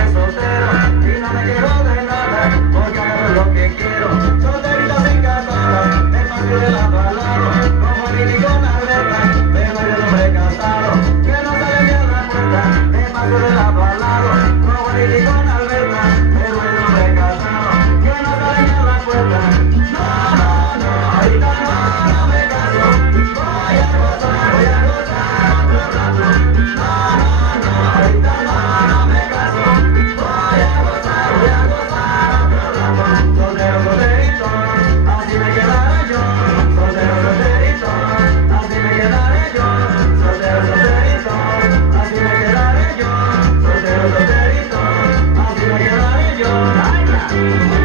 quedé soltero y no me quiero de nada, porque hago lo que quiero. Solterito sin casada, me paso de lado a lado, como Lili con Alberta, pero yo no me he casado, que no sale ni a la puerta, me paso de lado a lado, como Lili con Alberta, pero yo no me he casado, que no sale ni a la puerta. No, no, no, ahorita no, no me caso, voy a gozar otro rato. No, no, no, ahorita no, no me caso, voy a gozar otro rato. Soltero, solterito, así me quedaré yo. Soltero, solterito, así me quedaré yo. Soltero, solterito, así me quedaré yo. Soltero, solterito, así me quedaré yo. ¡Ay, ya!